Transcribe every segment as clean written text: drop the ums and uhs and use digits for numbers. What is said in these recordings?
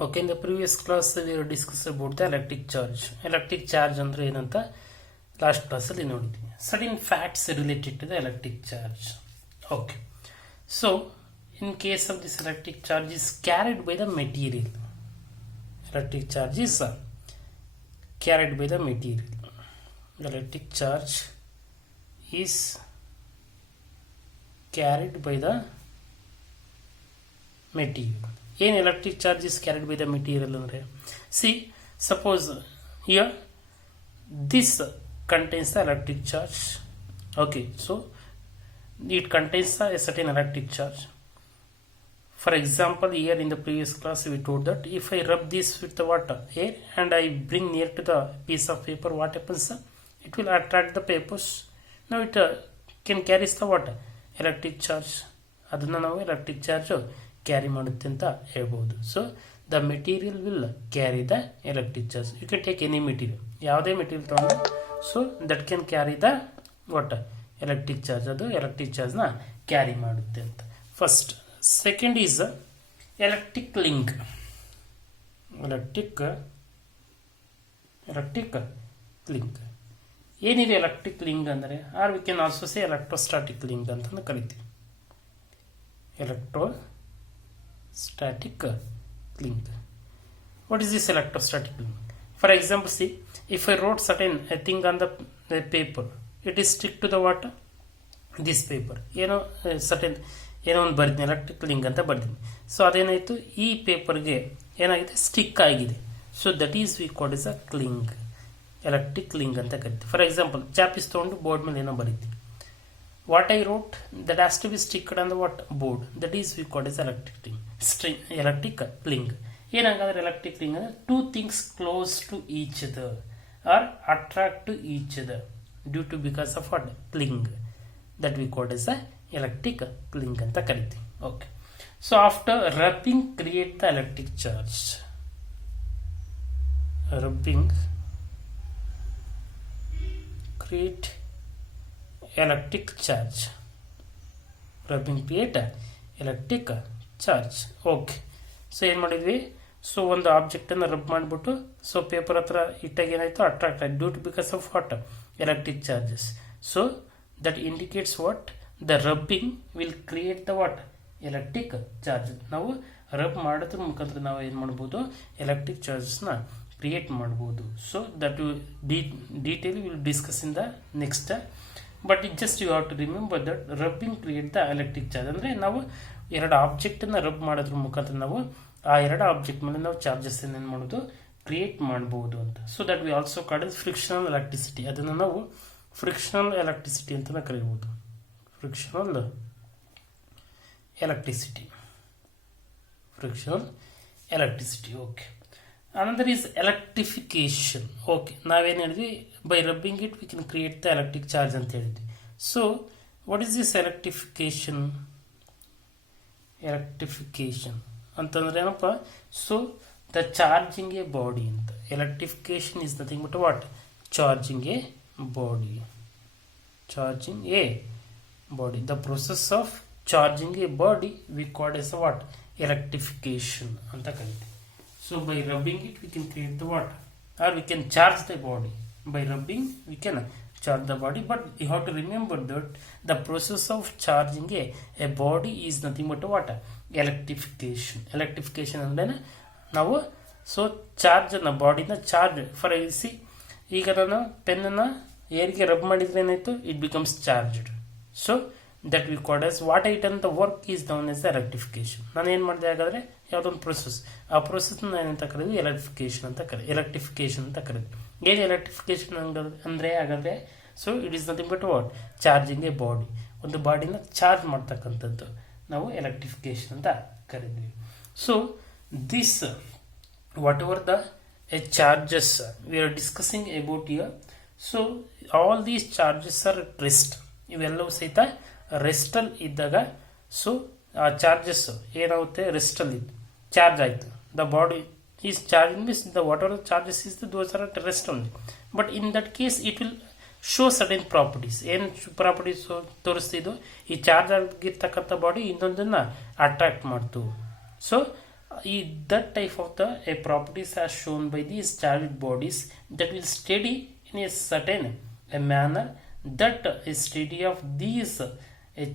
Okay, in the previous class we were discussed about the electric charge. Electric charge ಅಂದ್ರೆ ಏನಂತ last class ಅಲ್ಲಿ ನೋಡಿದ್ವಿ. Certain facts related to the electric charge. Okay. So, in case of this electric charge is carried by the material. Electric charge is carried by the material. The electric charge is carried by the material. An electric charge is carried by the material. See, suppose here this contains the electric charge. Okay, so it contains a certain electric charge. For example, here in the previous class we told that if I rub this with the water here and I bring near to the piece of paper, what happens? It will attract the papers. Now it can carry the water electric charge. ಅದನ್ನು ನಾವು electric charge carry ಮಾಡುತ್ತೆ ಅಂತ ಹೇಳ್ಬೋದು. So the material will carry the electric charge. You can take any material, ಯಾವುದೇ material ತಗೊಂಡು so that can carry the what electric charge. ಅದು electric ಚಾರ್ಜ್ನ carry ಮಾಡುತ್ತೆ ಅಂತ first. Second is electric link. Electric link ಏನಿದೆ electric link ಅಂದರೆ, or we can also say electrostatic link ಅಂತ ಕರಿತೀವಿ. Electrostatic link. What is this electrostatic link? For example, see, if I wrote certain thing on the paper, it is stick to the water. This paper, certain ಏನೋ ಒಂದು ಬರ್ತೀನಿ, electric link ಅಂತ ಬರ್ತೀನಿ. So ಅದೇನಾಯಿತು, ಈ ಪೇಪರ್ಗೆ ಏನಾಗಿದೆ, ಸ್ಟಿಕ್ ಆಗಿದೆ. So that is we called is a cling, electric link ಅಂತ ಕರಿತೀವಿ. ಫಾರ್ ಎಕ್ಸಾಂಪಲ್, ಚಾಪಿಸ್ ತೊಗೊಂಡು ಬೋರ್ಡ್ ಮೇಲೆ ಏನೋ ಬರೀತೀವಿ. What I wrote, that has to be sticked on the what board, that is we call as electric link. ಏನಾಗಾದ್ರೆ electric link ಅಂದ್ರೆ two things close to each other are attract to each other due to because of what cling, that we called as electric link ಅಂತ ಕರಿತೀವಿ. Okay, so after rubbing create the electric charge. Rubbing create electric charge. Rubbing create electric charge. Okay, so ಏನು ಮಾಡಿದ್ವಿ, so ಒಂದು ಆಬ್ಜೆಕ್ಟನ್ನು rub ಮಾಡಿಬಿಟ್ಟು so paper ಹತ್ರ ಇಟ್ಟಾಗ ಏನಾಯಿತು, ಅಟ್ರಾಕ್ಟ್ ಆಯ್ತು due to because of what electric charges. So that indicates what the rubbing will create the what electric charge. ನಾವು ರಬ್ ಮಾಡೋದ್ರ ಮುಖಾಂತರ ನಾವು ಏನು ಮಾಡ್ಬೋದು, ಎಲೆಕ್ಟ್ರಿಕ್ ಚಾರ್ಜಸ್ನ ಕ್ರಿಯೇಟ್ ಮಾಡ್ಬೋದು. So that detail will discuss in the next. But it just you have to remember that rubbing create the electric charge. ಅಂದರೆ ನಾವು ಎರಡು ಆಬ್ಜೆಕ್ಟನ್ನು ರಬ್ ಮಾಡೋದ್ರ ಮುಖಾಂತರ ನಾವು ಆ ಎರಡು ಆಬ್ಜೆಕ್ಟ್ ಮೇಲೆ ನಾವು ಚಾರ್ಜಸ್ ಏನು ಮಾಡೋದು, ಕ್ರಿಯೇಟ್ ಮಾಡ್ಬೋದು ಅಂತ. So that we also called is frictional electricity. ಅದನ್ನು ನಾವು ಫ್ರಿಕ್ಷನಲ್ ಎಲೆಕ್ಟ್ರಿಸಿಟಿ ಅಂತ ಕರೀಬೋದು. Frictional electricity. Okay, another is electrification. Okay, ನಾವೇನು ಹೇಳಿದ್ವಿ, by rubbing it we can create the electric charge ಅಂತ ಹೇಳಿದ್ವಿ. So what is this electrification ಅಂತಂದ್ರೆ ಏನಪ್ಪ, so the charging a body ಅಂತ. Electrification is nothing but what charging a body. The process of charging a body we called as what electrification ಅಂತ ಕರಿತೀವಿ. So by rubbing it we can create the water, or we can charge the body. By rubbing we can charge the body, but you have to remember that the process of charging a body is nothing but what electrification ಅಂದ್ರೆ ನಾವು so charge ನ ಬಾಡಿನ charge. For C, ಈಗ ನಾನು ಪೆನ್ನ ಏರಿಗೆ rub ಮಾಡಿದ್ರೆ ಏನಾಯ್ತು, it becomes charged. So that we called as what I done the work is noun as the electrification. ನಾನು ಏನು ಮಾಡಿದೆ, ಹಾಗಾದ್ರೆ ಯಾವುದೊಂದು ಪ್ರೊಸೆಸ್, ಆ ಪ್ರೊಸೆಸ್ನ ಏನಂತ ಕರೆದು ಎಲೆಕ್ಟ್ರಿಫಿಕೇಶನ್ ಅಂತ ಕರೆದು. ಏನು ಎಲೆಕ್ಟ್ರಿಫಿಕೇಶನ್ ಅಂದರೆ ಹಾಗಾದರೆ, so it is nothing but what charging a body. ಒಂದು ಬಾಡಿನ ಚಾರ್ಜ್ ಮಾಡ್ತಕ್ಕಂಥದ್ದು ನಾವು ಎಲೆಕ್ಟ್ರಿಫಿಕೇಶನ್ ಅಂತ ಕರಿದ್ವಿ. So this whatever the charges we are discussing about here. So all these charges are at rest. ಇವೆಲ್ಲವೂ ಸಹಿತ ರೆಸ್ಟಲ್ಲಿ ಇದ್ದಾಗ, ಸೊ ಆ ಚಾರ್ಜಸ್ ಏನಾಗುತ್ತೆ, ರೆಸ್ಟಲ್ಲಿ ಚಾರ್ಜ್ ಆಯಿತು. The body is charging means the whatever charges is those are at rest only. But in that case it will show certain properties. ಏನು properties ತೋರಿಸ್ತಿದ್ದು, ಈ ಚಾರ್ಜ್ ಆಗಿರ್ತಕ್ಕಂಥ ಬಾಡಿ ಇನ್ನೊಂದನ್ನು ಅಟ್ರಾಕ್ಟ್ ಮಾಡ್ತು. So that type of the properties are shown by these charged bodies that will steady in a certain a manner that is steady of these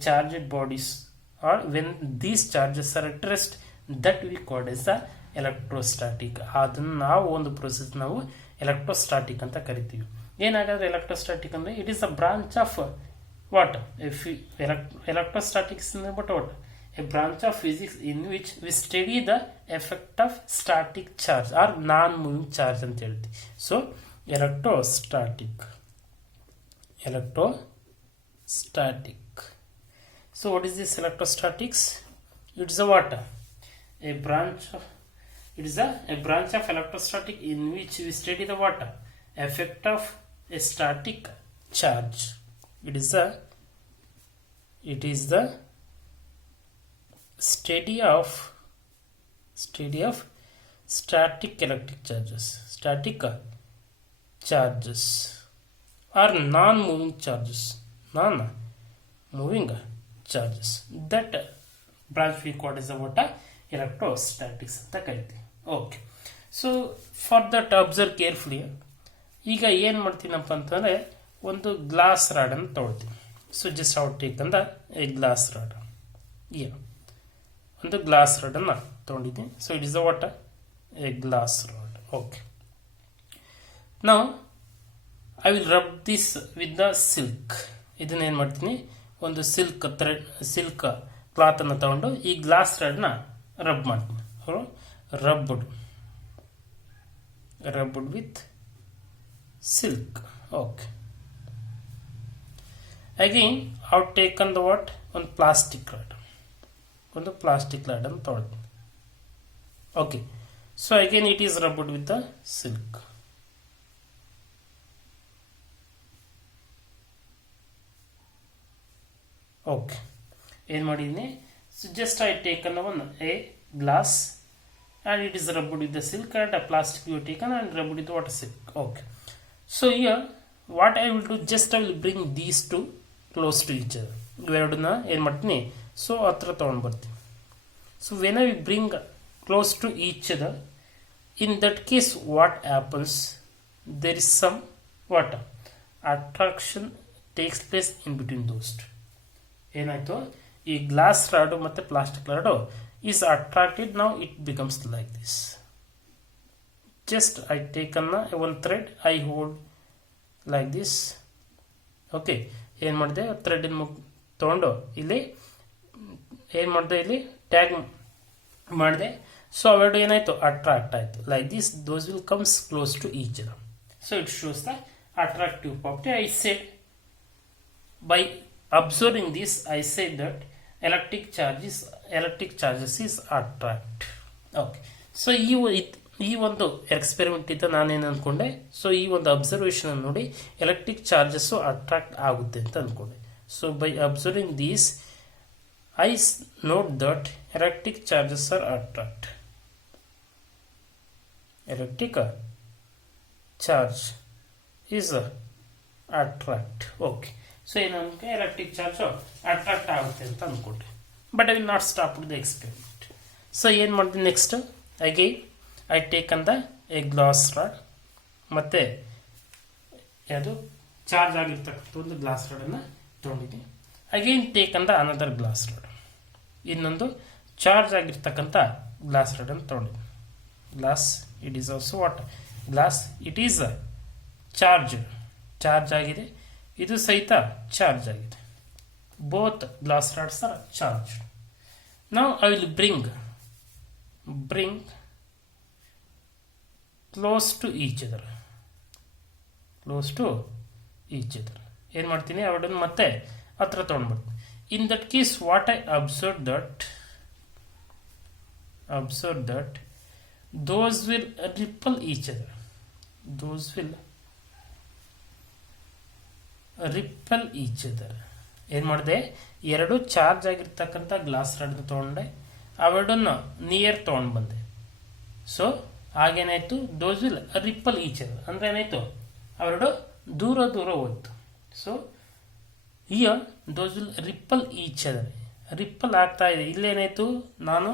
charged bodies, or when these charges are at rest, that we call as the electrostatic. ಅದನ್ನು ನಾವು ಒಂದು process ನಾವು electrostatic ಅಂತ ಕರಿತೀವಿ. ಏನಾಗಾದ್ರೆ electrostatic ಅಂದರೆ it is a branch of what electrostatics but what a branch of physics in which we study the effect of static charge or non-moving charge ಅಂತ ಹೇಳ್ತೀವಿ. So electrostatic. So what is this electrostatics? It is a what? A branch of electrostatic in which we study the what? Effect of a static charge. It is the study of static electric charges, or non-moving charges, that branch we call as what? Electrostatics ಅಂತ ಕರಿತೀವಿ. Okay, so for that observe carefully. ಈಗ ಏನು ಮಾಡ್ತೀನಪ್ಪ ಅಂತಂದರೆ ಒಂದು glass ರಾಡನ್ನು ತೊಗೊಳ್ತೀನಿ. So just out take and a glass rod. ಒಂದು ಗ್ಲಾಸ್ ರಾಡನ್ನು ತೊಗೊಂಡಿದ್ದೀನಿ. So it is a what? A glass rod. Okay, ನಾವು I will rub this with the silk. ಇದನ್ನೇನು ಮಾಡ್ತೀನಿ, ಒಂದು ಸಿಲ್ಕ್ ಕ್ಲಾತನ್ನು ತಗೊಂಡು ಈ ಗ್ಲಾಸ್ ರಾಡ್ನ ರಬ್ ಮಾಡ್ತೀನಿ. Rubbed with silk. Okay, again out taken the what? ಒಂದು ಪ್ಲಾಸ್ಟಿಕ್ ರಾಡ್ ಅನ್ನು ತೊಗೊಳ್ತೀನಿ. Okay, so again it is rubbed with the silk. Okay, ಏನು ಮಾಡಿದ್ದೀನಿ? So just I taken A glass and it is rubbed with the silk, and a plastic you have taken and rubbed with water silk. Okay, so here what I will do, just I will bring these two close to each other. ಇವೆರಡನ್ನ ಏನು ಮಾಡ್ತೀನಿ, so ಹತ್ರ ತೊಗೊಂಡು ಬರ್ತೀನಿ. So when I bring close to each other, in that case what happens, there is some what attraction takes place in between those two. ಏನಾಯ್ತು, ಈ glass rod ಮತ್ತು plastic rod is attracted. Now it becomes like this. Just I take one thread, I hold like this. Okay, ಏನು ಮಾಡಿದೆ, thread ತೊಗೊಂಡು ಇಲ್ಲಿ ಏನು ಮಾಡಿದೆ, ಇಲ್ಲಿ ಟ್ಯಾಗ್ ಮಾಡಿದೆ. ಸೊ ಅವೆರಡು ಏನಾಯಿತು, ಅಟ್ರಾಕ್ಟ್ ಆಯಿತು. Like this those will comes close to each other. So it shows the attractive property. I said by observing this, I said that electric charges is attract. Okay, so ಈ ಒಂದು experiment ಇದ್ದ ನಾನೇನು ಅಂದ್ಕೊಂಡೆ, so ಈ ಒಂದು observation ನೋಡಿ electric charges attract ಆಗುತ್ತೆ ಅಂತ ಅಂದ್ಕೊಂಡೆ. So by observing these I note that electric charges are attract. Electric charge is attract. Okay, so ಏನಂದ್ರೆ ಎಲೆಕ್ಟ್ರಿಕ್ ಚಾರ್ಜು ಅಟ್ರಾಕ್ಟ್ ಆಗುತ್ತೆ ಅಂತ ಅಂದ್ಕೊಂಡೆ. But I will not stop with the experiment. So ಏನು ಮಾಡ್ತೀನಿ next, again I take and a glass rod, ಮತ್ತು ಅದು charge ಆಗಿರ್ತಕ್ಕಂಥ ಒಂದು ಗ್ಲಾಸ್ ರಾಡನ್ನು ತೊಗೊಂಡಿದ್ದೀನಿ. Again take and another glass rod, ಇನ್ನೊಂದು ಚಾರ್ಜ್ ಆಗಿರ್ತಕ್ಕಂಥ ಗ್ಲಾಸ್ ರಾಡನ್ನು ತೊಗೊಂಡಿದ್ದೀನಿ. Glass, it is also what? Glass, it is charge ಆಗಿದೆ. ಇದು ಸಹಿತ ಚಾರ್ಜ್ ಆಗಿದೆ. Both glass rods are charge. Now I will bring close to each other. ಏನು ಮಾಡ್ತೀನಿ, ಅವೆರಡನ್ನು ಮತ್ತೆ ಹತ್ರ ತೊಗೊಂಡ್ಬರ್ತೀನಿ. In that case what I observe that those will repel each other. ಏನು ಮಾಡಿದೆ, ಎರಡು ಚಾರ್ಜ್ ಆಗಿರ್ತಕ್ಕಂಥ ಗ್ಲಾಸ್ ರಾಡ್ ತೊಗೊಂಡೆ, ಅವೆರಡನ್ನು ನಿಯರ್ ತೊಗೊಂಡು ಬಂದೆ. ಸೊ ಆಗೇನಾಯ್ತು, those will repel each other ಅಂದರೆ ಏನಾಯ್ತು, ಅವೆರಡು ದೂರ ಹೋಯ್ತು. So here those will repel each other, repel ಆಗ್ತಾ ಇದೆ. ಇಲ್ಲೇನಾಯ್ತು, ನಾನು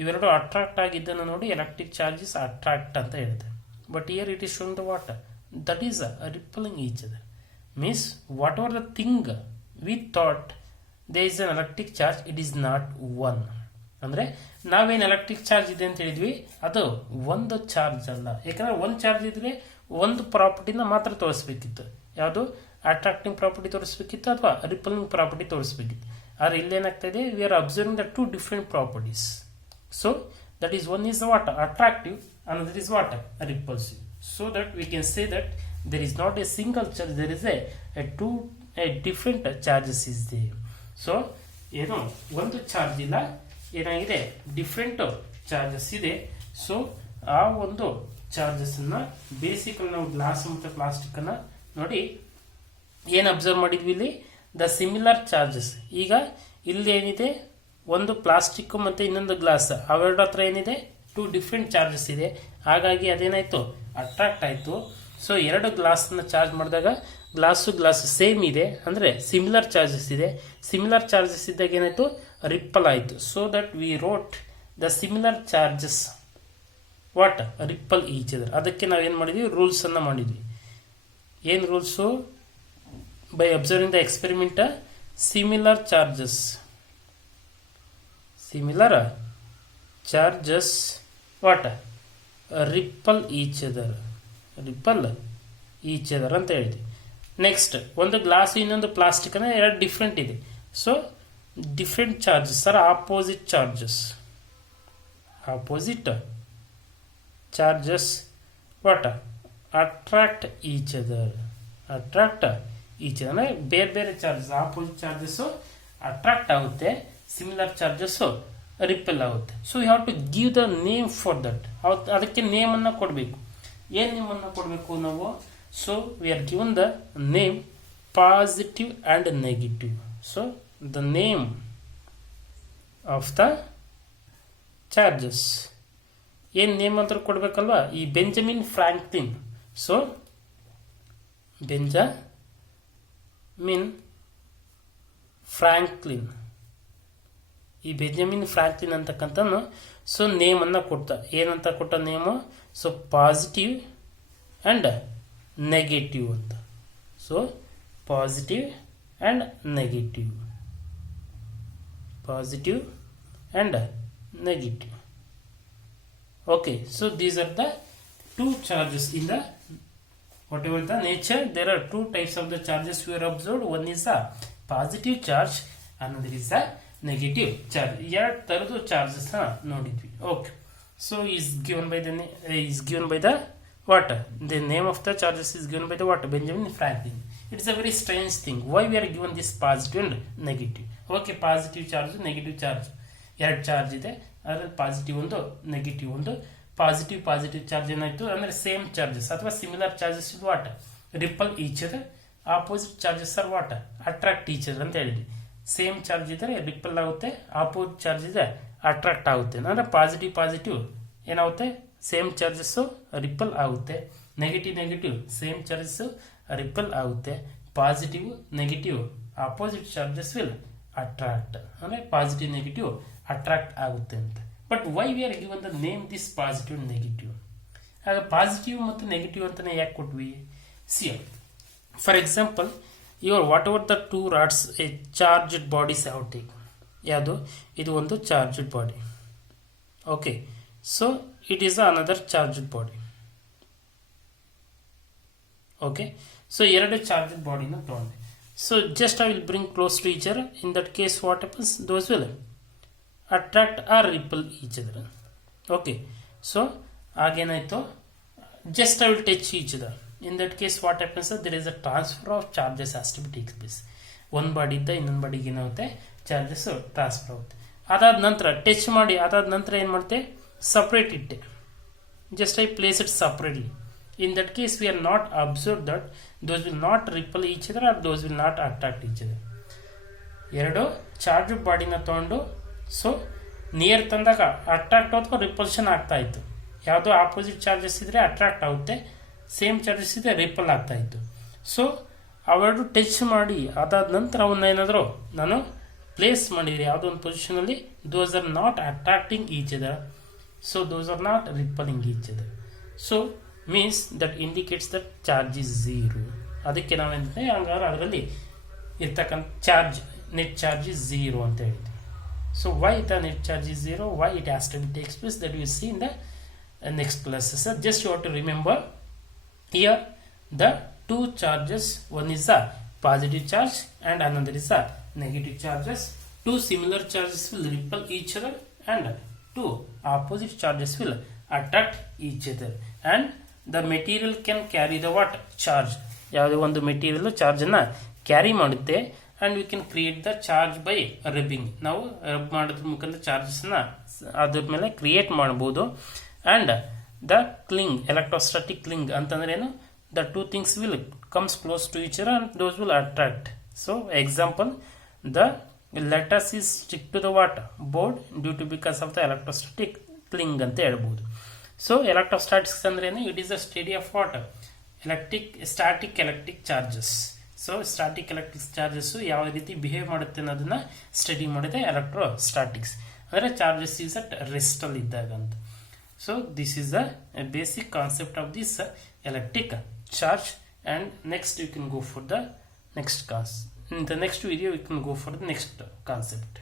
ಇವೆರಡು ಅಟ್ರಾಕ್ಟ್ ಆಗಿದ್ದನ್ನು ನೋಡಿ ಎಲೆಕ್ಟ್ರಿಕ್ ಚಾರ್ಜ್ ಇಸ್ ಅಟ್ರಾಕ್ಟ್ ಅಂತ ಹೇಳಿದೆ. But here it is showing the what that is repelling each other. Means whatever the thing we thought they is an electric charge, it is not one. ಅಂದರೆ ನಾವೇನು electric charge ಇದೆ ಅಂತ ಹೇಳಿದ್ವಿ ಅದು ಒಂದು charge ಅಲ್ಲ. ಯಾಕಂದರೆ ಒಂದು ಚಾರ್ಜ್ ಇದ್ರೆ ಒಂದು ಪ್ರಾಪರ್ಟಿನ ಮಾತ್ರ ತೋರಿಸ್ಬೇಕಿತ್ತು. ಯಾವುದು ಅಟ್ರಾಕ್ಟಿಂಗ್ ಪ್ರಾಪರ್ಟಿ ತೋರಿಸ್ಬೇಕಿತ್ತು ಅಥವಾ ರಿಪಲಿಂಗ್ ಪ್ರಾಪರ್ಟಿ ತೋರಿಸ್ಬೇಕಿತ್ತು. ಆದರೆ ಇಲ್ಲೇನಾಗ್ತಾ ಇದೆ, we are observing the two different properties. So that is one is what attractive, another is what repulsive. So that we can say that there is not a single charge, there is a different charges is there. So ಏನು ಒಂದು charge ಇಲ್ಲ, ಏನಾಗಿದೆ different charges ಇದೆ. So ಆ ಒಂದು charges ಅನ್ನ basically ನಾವು glass ಮತ್ತು ಪ್ಲಾಸ್ಟಿಕ್ ಅನ್ನ ನೋಡಿ ಏನು ಅಬ್ಸರ್ವ್ ಮಾಡಿದ್ವಿ ಇಲ್ಲಿ, ದ ಸಿಮಿಲರ್ ಚಾರ್ಜಸ್. ಈಗ ಇಲ್ಲಿ ಏನಿದೆ, ಒಂದು ಪ್ಲಾಸ್ಟಿಕ್ ಮತ್ತೆ ಇನ್ನೊಂದು ಗ್ಲಾಸ್, ಅವೆರಡು ಹತ್ರ ಏನಿದೆ ಟೂ ಡಿಫ್ರೆಂಟ್ ಚಾರ್ಜಸ್ ಇದೆ. ಹಾಗಾಗಿ ಅದೇನಾಯ್ತು ಅಟ್ರಾಕ್ಟ್ ಆಯಿತು. ಸೊ ಎರಡು ಗ್ಲಾಸ್ನ ಚಾರ್ಜ್ ಮಾಡಿದಾಗ ಗ್ಲಾಸು ಸೇಮ್ ಇದೆ, ಅಂದರೆ ಸಿಮಿಲರ್ ಚಾರ್ಜಸ್ ಇದೆ. ಸಿಮಿಲರ್ ಚಾರ್ಜಸ್ ಇದ್ದಾಗ ಏನಾಯಿತು, ರಿಪ್ಪಲ್ ಆಯಿತು. So that V wrote the similar charges what ripple each other. ಅದಕ್ಕೆ ನಾವೇನು ಮಾಡಿದ್ವಿ, ರೂಲ್ಸನ್ನು ಮಾಡಿದ್ವಿ. ಏನು rules? By observing the experiment, similar charges what ripple each other ಅಂತ ಹೇಳಿದ್ವಿ. ನೆಕ್ಸ್ಟ್ ಒಂದು ಗ್ಲಾಸ್ ಇನ್ನೊಂದು ಪ್ಲಾಸ್ಟಿಕ್ ಅಂದರೆ ಎರಡು ಡಿಫ್ರೆಂಟ್ ಇದೆ. So different charges are opposite charges what attract each other ಅಂದರೆ ಬೇರೆ ಬೇರೆ ಚಾರ್ಜಸ್, ಆಪೋಸಿಟ್ ಚಾರ್ಜಸ್ಸು ಅಟ್ರಾಕ್ಟ್ ಆಗುತ್ತೆ, ಸಿಮಿಲರ್ ಚಾರ್ಜಸ್ಸು ರಿಪೆಲ್ ಆಗುತ್ತೆ. So you have to give the name for that. ಅದಕ್ಕೆ ನೇಮನ್ನು ಕೊಡಬೇಕು. ಏನು ನೇಮನ್ನು ಕೊಡಬೇಕು ನಾವು? So we are given the name positive and negative. So the name of the charges ಏನು ನೇಮ್ ಅಂತ ಕೊಡಬೇಕಲ್ವಾ? ಈ Benjamin Franklin. So Benjamin Franklin, ಈ ಬೆಂಜಮಿನ್ ಫ್ರಾಂಕ್ಲಿನ್ ಅಂತಕ್ಕಂಥನು ಸೊ ನೇಮನ್ನು ಕೊಡ್ತಾ, ಏನಂತ ಕೊಟ್ಟ name? So positive and negative ಅಂತ. So positive and negative, okay. So these are the two charges in the whatever the nature. There are two types of the charges we are observed. One is a positive charge, another is a negative charge. ಎರಡು ತರದ್ದು charges ನೋಡಿದ್ವಿ. Okay. So is given by the what? The name of the charges is given by the what? Benjamin Franklin. It's a very strange thing. Why we are given this positive and negative? Okay, positive charge, negative charge. ಎರಡು charge ಇದೆ, ಅದರಲ್ಲಿ positive ಒಂದು, negative ಒಂದು. Positive charge ಏನಾಯ್ತು ಅಂದರೆ same charges ಅಥವಾ similar charges ಇದು what repel each other. Opposite charges are what attract each other ಅಂತ ಹೇಳಿದ್ವಿ. ಸೇಮ್ ಚಾರ್ಜ್ ಇದ್ದರೆ ರಿಪಲ್ ಆಗುತ್ತೆ, ಆಪೋಸಿಟ್ ಚಾರ್ಜ್ ಇದೆ ಅಟ್ರಾಕ್ಟ್ ಆಗುತ್ತೆ. ಅಂದರೆ ಪಾಸಿಟಿವ್ ಏನಾಗುತ್ತೆ, ಸೇಮ್ ಚಾರ್ಜಸ್ಸು ರಿಪಲ್ ಆಗುತ್ತೆ. ನೆಗೆಟಿವ್ ಸೇಮ್ ಚಾರ್ಜಸ್ಸು ರಿಪಲ್ ಆಗುತ್ತೆ. Positive negative opposite charges will attract, ಅಂದರೆ ಪಾಸಿಟಿವ್ ನೆಗೆಟಿವ್ ಅಟ್ರಾಕ್ಟ್ ಆಗುತ್ತೆ ಅಂತ. But why we are given the name this positive and negative? ಆಗ ಪಾಸಿಟಿವ್ ಮತ್ತು ನೆಗೆಟಿವ್ ಅಂತಲೇ ಯಾಕೆ ಕೊಟ್ವಿ? ಸಿ, ಫಾರ್ ಎಕ್ಸಾಂಪಲ್ ಇವರು whatever the two rods a charged bodies have take. ಯಾವುದು? ಇದು ಒಂದು charged body. Okay. So it is another charged body. Okay. So ಎರಡು ಚಾರ್ಜ್ಡ್ ಬಾಡಿನ ತಗೊಂಡೆ. So just I will bring close to each other. In that case what happens? Those will attract or repel each other. Okay. So ಆಗೇನಾಯಿತು, just I will touch each other. In that case what happens? There is a transfer of charges has to be take place. ಒಂದು ಬಾಡಿಯಿಂದ ಇನ್ನೊಂದು ಬಾಡಿಗೆ ಏನಾಗುತ್ತೆ, charges transfer ಆಗುತ್ತೆ. ಅದಾದ ನಂತರ touch ಮಾಡಿ ಅದಾದ ನಂತರ ಏನು ಮಾಡುತ್ತೆ, ಸಪ್ರೇಟ್ ಇಟ್ಟೆ. Just I place it separately. In that case we are not observe that those will not ripple each other are those will not attract each other. ಎರಡು ಚಾರ್ಜ್ ಬಾಡಿನ ತಗೊಂಡು ಸೊ ನಿಯರ್ ತಂದಾಗ ಅಟ್ರಾಕ್ಟ್ ಅಥವಾ repulsion ಆಗ್ತಾ ಇತ್ತು. ಯಾವುದೋ opposite charges ಇದ್ರೆ attract ಆಗುತ್ತೆ, ಸೇಮ್ ಚಾರ್ಜಸ್ ಇದ್ರೆ ರಿಪಲ್ ಆಗ್ತಾ ಇತ್ತು. ಸೊ ಅವೆರಡು ಟಚ್ ಮಾಡಿ ಅದಾದ ನಂತರ ಅವನ್ನ ಏನಾದರೂ ನಾನು ಪ್ಲೇಸ್ ಮಾಡಿದ್ರೆ ಯಾವುದೋ ಒಂದು ಪೊಸಿಷನ್ ಅಲ್ಲಿ those are not attracting each other, so those are not repelling each other. So means that indicates that charge is zero. ಅದಕ್ಕೆ ನಾವೇಂದ್ರೆ ಹಂಗಾದ್ರೆ ಅದರಲ್ಲಿ ಇರ್ತಕ್ಕಂಥ charge, net charge is zero ಅಂತ ಹೇಳ್ತೀವಿ. So why the net charge is zero? Why it has to be takes place, that you see in the next classes. So just you have to remember here the two charges, one is a positive charge and another is a negative charges. Two similar charges will repel each other and two opposite charges will attract each other, and the material can carry the what charge. ಯಾವುದೇ ಒಂದು material charge ಅನ್ನ carry ಮಾಡುತ್ತೆ, and we can create the charge by rubbing. ನಾವು rub ಮಾಡೋದ್ರ ಮುಖಾಂತರ charges ನ ಅದ್ರ ಮೇಲೆ ಕ್ರಿಯೇಟ್ ಮಾಡಬಹುದು. And the cling, electrostatic cling ಅಂತಂದ್ರೆ ಏನು, the two things will comes close to each other and those will attract. So example, the letters is stick to the what board due to because of the electrostatic cling ಅಂತ ಹೇಳ್ಬೋದು. So electrostatics ಅಂದ್ರೆ ಏನು, it is a study of what static electric charges. So static electric charges ಯಾವ ರೀತಿ behave ಮಾಡುತ್ತೆ ಅನ್ನೋದನ್ನ study ಮಾಡಿದೆ electrostatics. ಅಂದರೆ ಚಾರ್ಜಸ್ ಈಸ್ ಅಟ್ ರೆಸ್ಟ್ ಅಲ್ಲಿ ಇದ್ದಾಗ ಅಂತ. So this is the basic concept of this electric charge. And next you can go for the next concept. In the next video we can go for the next concept.